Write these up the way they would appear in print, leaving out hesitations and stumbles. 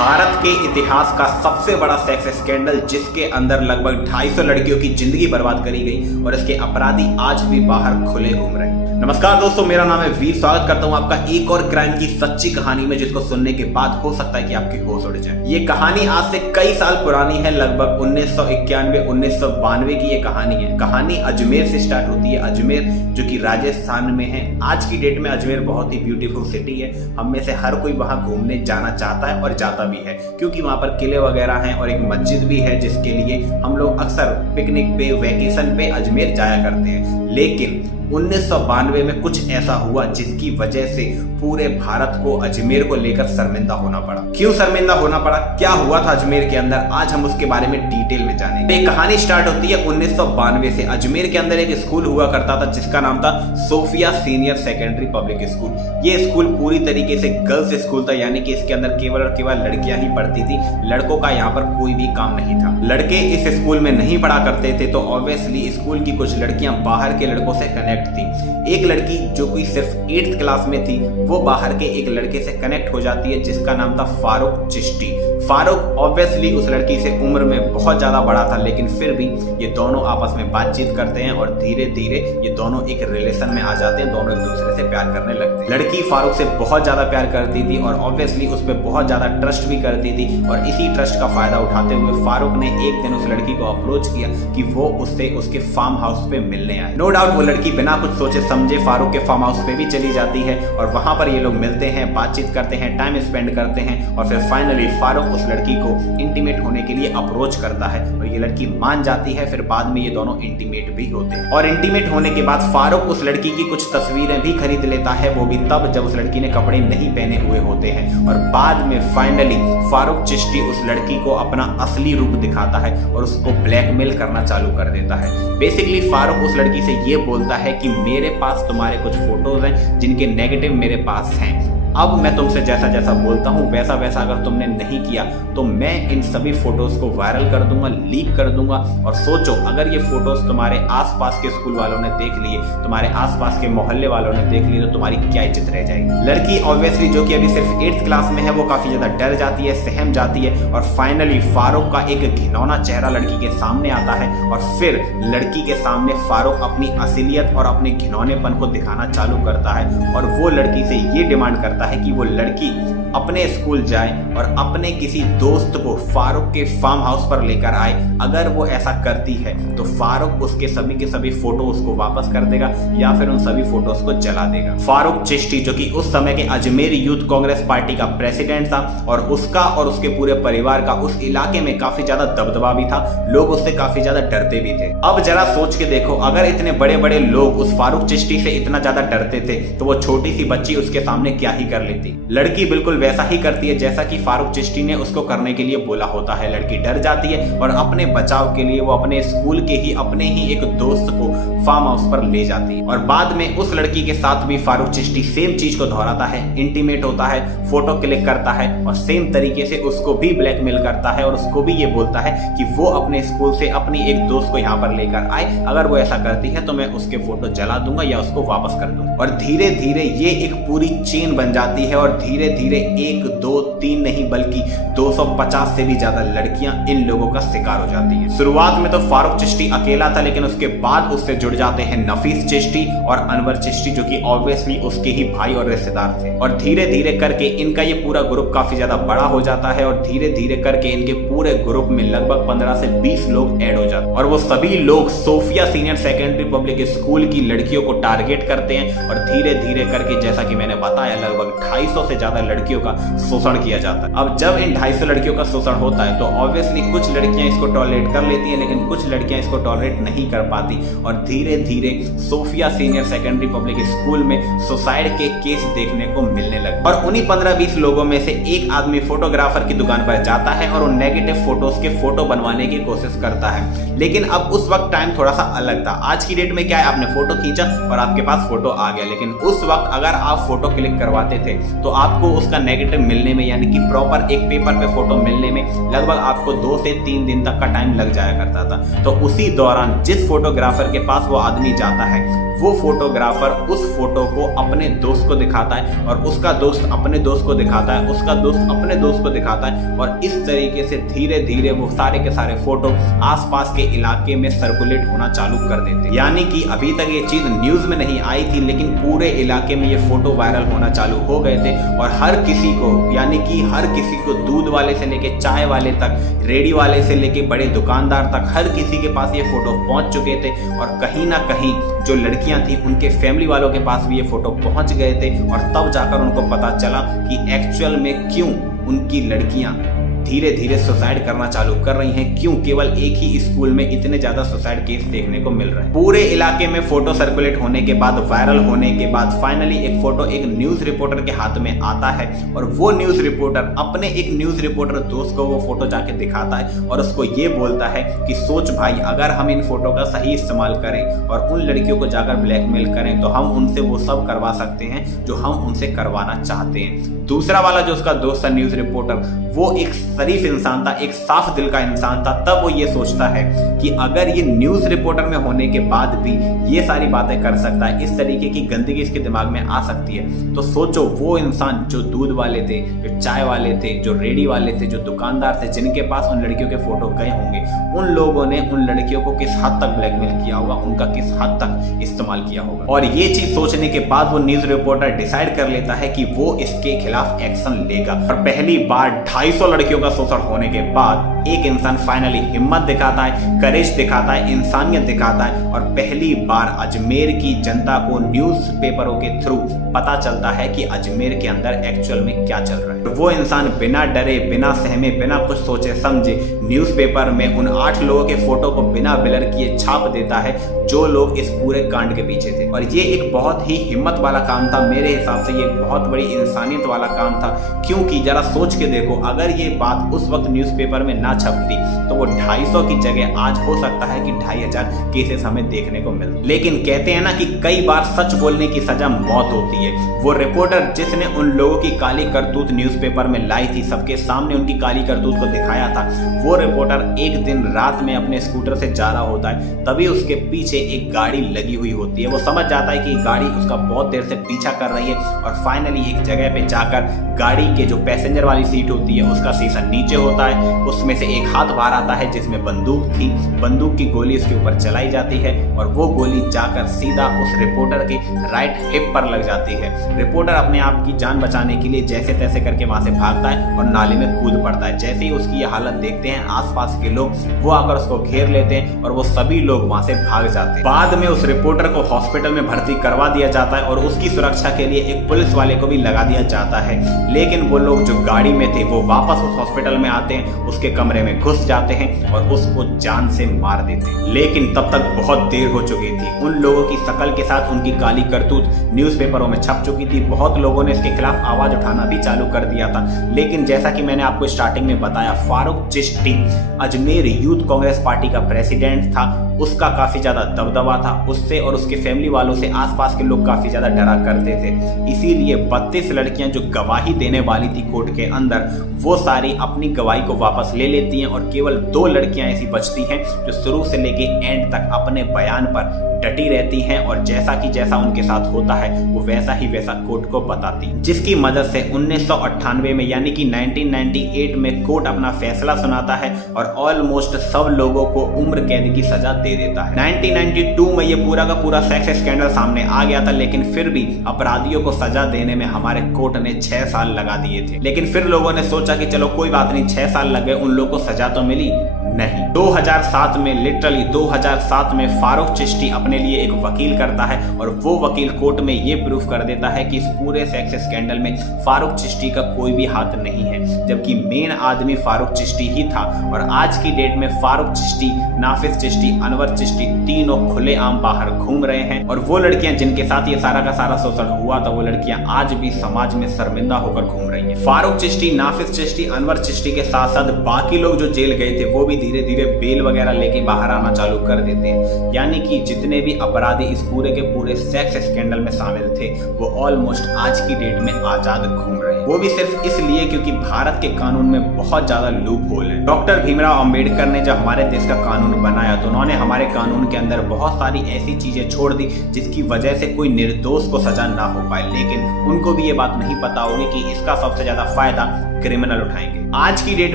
भारत के इतिहास का सबसे बड़ा सेक्स स्कैंडल जिसके अंदर लगभग 250 लड़कियों की जिंदगी बर्बाद करी गई और इसके अपराधी आज भी बाहर खुले घूम रहे हैं। नमस्कार दोस्तों, मेरा नाम है वीर। स्वागत करता हूं आपका एक और क्राइम की सच्ची कहानी में, जिसको सुनने के बाद हो सकता है कि आपकी होश उड़ जाए। ये कहानी आज से कई साल पुरानी है, लगभग 1991-1992 की ये कहानी है। कहानी अजमेर से स्टार्ट होती है। अजमेर जो कि राजस्थान में है। आज की डेट में अजमेर बहुत ही ब्यूटीफुल सिटी है। हम में से हर कोई वहां घूमने जाना चाहता है और जाता भी है, क्योंकि वहां पर किले वगैरह हैं और एक मस्जिद भी है, जिसके लिए हम लोग अक्सर पिकनिक पे, वेकेशन पे अजमेर जाया करते हैं। लेकिन 1992 में कुछ ऐसा हुआ जिसकी वजह से पूरे भारत को अजमेर को लेकर शर्मिंदा होना पड़ा। क्यों शर्मिंदा होना पड़ा, क्या हुआ था अजमेर के अंदर, आज हम उसके बारे में डिटेल में जानेंगे। एक कहानी स्टार्ट होती है 1992 से। अजमेर के अंदर एक स्कूल हुआ करता था जिसका नाम था Sophia senior secondary public school. ये स्कूल पूरी तरीके से गर्ल्स स्कूल था, यानी कि इसके अंदर केवल और केवल लड़कियां ही पढ़ती थी। लड़कों का यहाँ पर कोई भी काम नहीं था। लड़के इस स्कूल में नहीं पढ़ा करते थे, तो ऑब्वियसली स्कूल की कुछ लड़कियां बाहर के लड़कों से कनेक्ट थी। एक लड़की जो कोई सिर्फ 8th क्लास में थी, वो बाहर के एक लड़के से कनेक्ट हो जाती है जिसका नाम था फारूक चिश्ती। फारूक ऑब्वियसली उस लड़की से उम्र में बहुत ज्यादा बड़ा था, लेकिन फिर भी ये दोनों आपस में बातचीत करते हैं और धीरे धीरे ये दोनों एक रिलेशन में आ जाते हैं। दोनों एक दूसरे से प्यार करने लगते हैं। लड़की फारूक से बहुत ज्यादा प्यार करती थी और ऑब्वियसली उस पर बहुत ज्यादा ट्रस्ट भी करती थी, और इसी ट्रस्ट का फायदा उठाते हुए फारूक ने एक दिन उस लड़की को अप्रोच किया कि वो उससे उसके फार्म हाउस पे मिलने आए। नो डाउट वो लड़की बिना कुछ सोचे समझे फारूक के फार्म हाउस पे भी चली जाती है और वहां पर ये लोग मिलते हैं, बातचीत करते हैं, टाइम स्पेंड करते हैं, और फिर फाइनली फारूक उस लड़की को इंटीमेट होने के लिए अप्रोच करता है और ये लड़की मान जाती है। फिर बाद में ये दोनों इंटीमेट भी होते हैं, और इंटीमेट होने के बाद फारूक उस लड़की की कुछ तस्वीरें भी खरीद लेता है, वो भी तब जब उस लड़की ने कपड़े नहीं पहने हुए होते हैं। और बाद में फाइनली फारूक चिश्ती उस लड़की को अपना असली रूप दिखाता है और उसको ब्लैकमेल करना चालू कर देता है। बेसिकली फारूक उस लड़की से ये बोलता है कि मेरे पास तुम्हारे कुछ फोटोज हैं जिनके नेगेटिव मेरे पास हैं। अब मैं तुमसे जैसा जैसा बोलता हूँ वैसा वैसा अगर तुमने नहीं किया तो मैं इन सभी फोटोज को वायरल कर दूंगा, लीक कर दूंगा। और सोचो, अगर ये फोटोज तुम्हारे आसपास के स्कूल वालों ने देख लिए, तुम्हारे आसपास के मोहल्ले वालों ने देख लिए, तो तुम्हारी क्या इज्जत रह जाएगी। लड़की ऑब्वियसली जो कि अभी सिर्फ 8th क्लास में है, वो काफी ज्यादा डर जाती है, सहम जाती है, और फाइनली फारूक का एक घिनौना चेहरा लड़की के सामने आता है और फिर लड़की के सामने फारूक अपनी असलियत और अपने घिनौनेपन को दिखाना चालू करता है। और वो लड़की से ये डिमांड करता है कि वो लड़की अपने स्कूल जाए और अपने किसी दोस्त को फारूक के फार्म हाउस पर लेकर आए। अगर वो ऐसा करती है तो फारूक उसके सभी के सभी फोटो उसको वापस कर देगा या फिर उन सभी फोटोज को जला देगा। फारूक चिश्ती जो कि उस समय के अजमेर यूथ कांग्रेस पार्टी का प्रेसिडेंट था, और उसका और उसके पूरे परिवार का उस इलाके में काफी ज्यादा दबदबा भी था। लोग उससे काफी ज्यादा डरते भी थे। अब जरा सोच के देखो, अगर इतने बड़े बड़े लोग उस फारूक चिश्ती से इतना ज्यादा डरते थे तो वो छोटी सी बच्ची उसके सामने क्या ही कर लेती। लड़की बिल्कुल वैसा ही करती है जैसा कि फारूक चिश्ती ने उसको करने के लिए बोला होता है। लड़की डर जाती है और अपने बचाव के लिए वो अपने स्कूल के ही अपने ही एक दोस्त को फार्म हाउस पर ले जाती है। और बाद में उस लड़की के साथ भी फारूक चिश्ती सेम चीज को दोहराता है, इंटीमेट होता है, फोटो क्लिक करता है और सेम तरीके से उसको भी ब्लैकमेल करता है और उसको भी ये बोलता है कि वो अपने स्कूल से अपनी एक दोस्त को यहाँ पर लेकर आए। अगर वो ऐसा करती है तो मैं उसके फोटो जला दूंगा या उसको वापस कर दूंगा। और धीरे धीरे ये एक पूरी चेन बन जाती है और धीरे धीरे 1, 2, 3 नहीं बल्कि 250 से भी ज्यादा लड़कियां इन लोगों का शिकार हो जाती हैं। शुरुआत में तो फारूक चिश्ती अकेला था, लेकिन उसके बाद उससे जुड़ जाते हैं नफीस चिश्ती और अनवर चिश्ती, जो कि ऑब्वियसली उसके ही भाई और रिश्तेदार थे। और धीरे धीरे करके इनका ये पूरा ग्रुप काफी ज्यादा बड़ा हो जाता है और धीरे धीरे करके इनके पूरे ग्रुप में लगभग 15 से 20 लोग ऐड हो जाते हैं। और वो सभी लोग Sophia senior secondary public school की लड़कियों को टारगेट करते हैं और धीरे धीरे करके, जैसा कि मैंने बताया, लगभग 250 से ज्यादा लड़कियों का शोषण किया जाता है। अब जब इन 250 लड़कियों का शोषण होता है तो ऑब्वियसली कुछ लड़कियां इसको टॉलरेट कर लेती हैं, लेकिन कुछ लड़कियां इसको टॉलरेट नहीं कर पाती और धीरे धीरे Sophia senior secondary public school में सुसाइड के केस देखने को मिलने लगे। और उन्हीं 15-20 लोगों में से एक आदमी फोटोग्राफर की दुकान पर जाता है और उन नेगेटिव फोटोज के फोटो बनवाने की कोशिश करता है। लेकिन अब उस वक्त टाइम थोड़ा सा अलग था। आज की डेट में क्या है, आपने फोटो खींचा और आपके पास फोटो आ गया, लेकिन उस वक्त अगर आप फोटो क्लिक करवाते थे तो आपको उसका नेगेटिव मिलने में, यानी कि प्रॉपर एक पेपर पे फोटो मिलने में लगभग आपको 2 से 3 दिन तक का टाइम लग जाया करता था। तो उसी दौरान जिस फोटोग्राफर के पास वो आदमी जाता है, वो फोटोग्राफर उस फोटो को अपने दोस्त को दिखाता है और उसका दोस्त अपने दोस्त को दिखाता है, उसका दोस्त अपने दोस्त को दिखाता है, और इस तरीके से धीरे धीरे वो सारे के सारे फोटो आसपास के इलाके में सर्कुलेट होना चालू कर देते। यानी कि अभी तक ये चीज न्यूज में नहीं आई थी, लेकिन पूरे इलाके में ये फोटो वायरल होना चालू हो गए थे और हर किसी को, यानी कि हर किसी को, दूध वाले से लेके चाय वाले तक, रेडी वाले से लेके बड़े दुकानदार तक, हर किसी के पास ये फोटो पहुंच चुके थे। और कहीं ना कहीं जो लड़कियां थी उनके फैमिली वालों के पास भी ये फोटो पहुंच गए थे और तब जाकर उनको पता चला कि एक्चुअल में क्यों उनकी लड़कियां धीरे धीरे सुसाइड करना चालू कर रही हैं, क्यों केवल एक ही स्कूल में इतने ज्यादा सुसाइड केस देखने को मिल रहे हैं। पूरे इलाके में फोटो सर्कुलेट होने के बाद, वायरल होने के बाद फाइनली एक फोटो एक न्यूज रिपोर्टर के हाथ में आता है और वो न्यूज रिपोर्टर अपने एक न्यूज रिपोर्टर दोस्त को वो फोटो जाके दिखाता है और उसको ये बोलता है कि सोच भाई, अगर हम इन फोटो का सही इस्तेमाल करें और उन लड़कियों को जाकर ब्लैकमेल करें तो हम उनसे वो सब करवा सकते हैं जो हम उनसे करवाना चाहते हैं। दूसरा वाला जो उसका दोस्त था न्यूज रिपोर्टर, वो एक शरीफ इंसान था, एक साफ दिल का इंसान था। तब वो ये सोचता है कि अगर ये न्यूज रिपोर्टर में होने के बाद भी ये सारी बातें कर सकता है, इस तरीके की गंदगी इसके दिमाग में आ सकती है, तो सोचो वो इंसान जो दूध वाले थे, जो चाय वाले थे, जो रेडी वाले थे, जो दुकानदार थे, जिनके पास उन लड़कियों के फोटो गए होंगे, उन लोगों ने उन लड़कियों को किस हद तक ब्लैकमेल किया होगा, उनका किस हद तक इस्तेमाल किया होगा। और ये चीज सोचने के बाद वो न्यूज रिपोर्टर डिसाइड कर लेता है कि वो इसके खिलाफ एक्शन लेगा। और पहली बार 250 लड़कियों का शोषण होने के बाद एक इंसान फाइनली हिम्मत दिखाता है, करेज दिखाता है, इंसानियत दिखाता है और पहली बार अजमेर की जनता को न्यूज़पेपरों के थ्रू पता चलता है कि अजमेर के अंदर एक्चुअल में क्या चल रहा है। वो इंसान बिना डरे, बिना सहमे, बिना कुछ सोचे समझे न्यूज़पेपर में उन 8 लोगों के फोटो को बिना ब्लर किए छाप देता है जो लोग इस पूरे कांड के पीछे थे। और ये एक बहुत ही हिम्मत वाला काम था, मेरे हिसाब से ये एक बहुत बड़ी इंसानियत वाला काम था। क्योंकि जरा सोच के देखो, अगर ये बात उस वक्त न्यूज़पेपर में ना छपती तो वो 250 की जगह आज हो सकता है कि 2500 केसेस हमें देखने को मिलते। लेकिन कहते हैं ना कि कई बार सच बोलने की सजा मौत होती है। वो रिपोर्टर जिसने उन लोगों की काली करतूत न्यूज़पेपर में लाई थी, सबके सामने उनकी काली करतूत को दिखाया था, वो रिपोर्टर एक दिन रात में अपने स्कूटर से जा रहा होता है, तभी उसके पीछे एक गाड़ी लगी हुई होती है। वो समझ जाता है कि गाड़ी उसका बहुत देर से पीछा कर रही है और फाइनली एक जगह पे जाकर गाड़ी के जो पैसेंजर वाली सीट होती है उसका शीशा नीचे होता है, उसमें से एक हाथ बाहर आता है जिसमें बंदूक थी, बंदूक की गोली उसके ऊपर चलाई जाती है और वो गोली जाकर सीधा उस रिपोर्टर के राइट हिप पर लग जाती है। रिपोर्टर अपने आप की जान बचाने के लिए जैसे तैसे करके वहां से भागता है और नाले में कूद पड़ता है। जैसे ही उसकी ये हालत देखते हैं आसपास के लोग, वो आकर उसको घेर लेते हैं और वो सभी लोग वहां से भाग जाते हैं। बाद में उस रिपोर्टर को हॉस्पिटल में भर्ती करवा दिया जाता है और उसकी सुरक्षा के लिए एक पुलिस वाले को भी लगा दिया जाता है। लेकिन वो लोग जो गाड़ी में थे वो वापस उस हॉस्पिटल में आते हैं, उसके कमरे में घुस जाते हैं और उसको जान से मार देते हैं। लेकिन तब तक बहुत देर हो चुकी थी। उन लोगों की शकल के साथ उनकी काली करतूत न्यूज़पेपरों में छप चुकी थी। बहुत लोगों ने इसके खिलाफ आवाज उठाना भी चालू कर दिया था। लेकिन जैसा कि मैंने आपको स्टार्टिंग में बताया, फारूक चिश्ती अजमेर यूथ कांग्रेस पार्टी का प्रेसिडेंट था, उसका काफी ज्यादा दबदबा था। उससे और उसके फैमिली वालों से आसपास के लोग काफी ज्यादा डरा करते थे। इसीलिए 32 लड़कियां जो गवाही देने वाली थी कोर्ट के अंदर, वो सारी अपनी गवाही को वापस ले लेती हैं और केवल 2 लड़कियां ऐसी बचती हैं जो शुरू से लेके एंड तक अपने बयान पर डटी रहती हैं और जैसा कि जैसा उनके साथ होता है वो वैसा ही वैसा कोर्ट को बताती, जिसकी मदद से 1998 में यानी कि 1998 में कोर्ट अपना फैसला सुनाता है और ऑलमोस्ट सब लोगों को उम्र कैद की सजा दे देता है। 1992 में ये पूरा का पूरा सेक्स स्कैंडल सामने आ गया था, लेकिन फिर भी अपराधियों को सजा देने में हमारे कोर्ट ने 6 साल लगा दिए थे। लेकिन फिर लोगों ने सोचा कि चलो कोई बात नहीं, 6 साल लग गए, उन लोगों को सजा तो मिली नहीं। 2007 में, लिटरली 2007 में फारूक चिश्ती अपने लिए एक वकील करता है और वो वकील कोर्ट में ये प्रूफ कर देता है कि इस पूरे सेक्स स्कैंडल में फारूक चिश्ती का कोई भी हाथ नहीं है, जबकि मेन आदमी फारूक चिश्ती ही था। और आज की डेट में फारूक चिश्ती, नाफिस चिश्ती, अनवर चिश्ती तीनों खुलेआम बाहर घूम रहे हैं और वो लड़कियां जिनके साथ ये सारा का सारा शोषण हुआ था, वो लड़कियां आज भी समाज में शर्मिंदा होकर घूम रही हैं। फारूक चिश्ती, नाफिस चिश्ती, अनवर चिश्ती के साथ साथ बाकी लोग जो जेल गए थे वो भी धीरे धीरे बेल वगैरह लेके बाहर आना चालू कर देते हैं। यानी कि जितने भी अपराधी इस पूरे के पूरे सेक्स स्कैंडल में शामिल थे वो ऑलमोस्ट आज की डेट में आजाद घूम रहे हैं। वो भी सिर्फ इसलिए क्योंकि भारत के कानून में बहुत ज्यादा लूप होल है। डॉक्टर भीमराव अंबेडकर ने जब हमारे देश का कानून बनाया तो उन्होंने हमारे कानून के अंदर बहुत सारी ऐसी चीजें छोड़ दी जिसकी वजह से कोई निर्दोष को सजा ना हो पाए, लेकिन उनको भी ये बात नहीं पता होगी कि इसका सबसे ज्यादा फायदा क्रिमिनल उठाएंगे। आज की डेट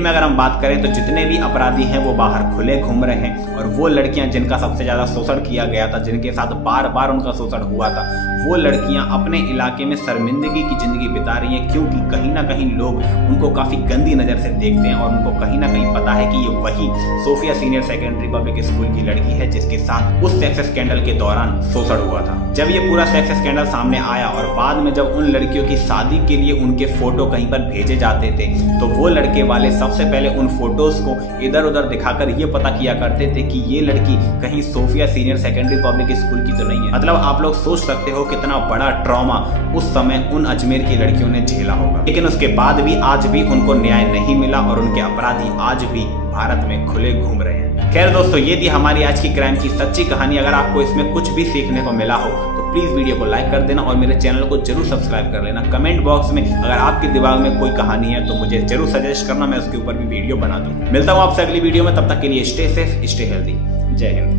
में अगर हम बात करें तो जितने भी अपराधी हैं वो बाहर खुले घूम रहे हैं, और वो लड़कियां जिनका सबसे ज्यादा शोषण किया गया था, जिनके साथ बार बार उनका शोषण हुआ था, वो लड़कियां अपने इलाके में शर्मिंदगी की जिंदगी बिता रही हैं, क्योंकि कहीं ना कहीं लोग उनको काफी गंदी नजर से देखते हैं और उनको कहीं ना कहीं पता है कि ये वही Sophia senior secondary public school की लड़की है जिसके साथ उस सेक्स स्कैंडल के दौरान शोषण हुआ था। जब ये पूरा सेक्स स्कैंडल सामने आया और बाद में जब उन लड़कियों की शादी के लिए उनके फोटो कहीं पर भेजे जाते थे तो वो लड़के वाले सबसे पहले उन फोटोज को इधर उधर दिखाकर ये पता किया करते थे कि ये लड़की कहीं Sophia senior secondary public school की तो नहीं है। मतलब आप लोग सोच सकते हो कितना बड़ा ट्रॉमा उस समय उन अजमेर की लड़कियों ने झेला होगा। लेकिन उसके बाद भी आज भी उनको न्याय नहीं मिला और उनके अपराधी आज भी भारत में खुले घूम रहे हैं। खैर दोस्तों, ये थी हमारी आज की क्राइम की सच्ची कहानी। अगर आपको इसमें कुछ भी सीखने को मिला हो तो प्लीज वीडियो को लाइक कर देना और मेरे चैनल को जरूर सब्सक्राइब कर लेना। कमेंट बॉक्स में अगर आपके दिमाग में कोई कहानी है तो मुझे जरूर सजेस्ट करना, मैं उसके ऊपर भी वीडियो बना दूं। मिलता हूं आपसे अगली वीडियो में, तब तक के लिए स्टे सेफ, स्टे हेल्दी। जय हिंद।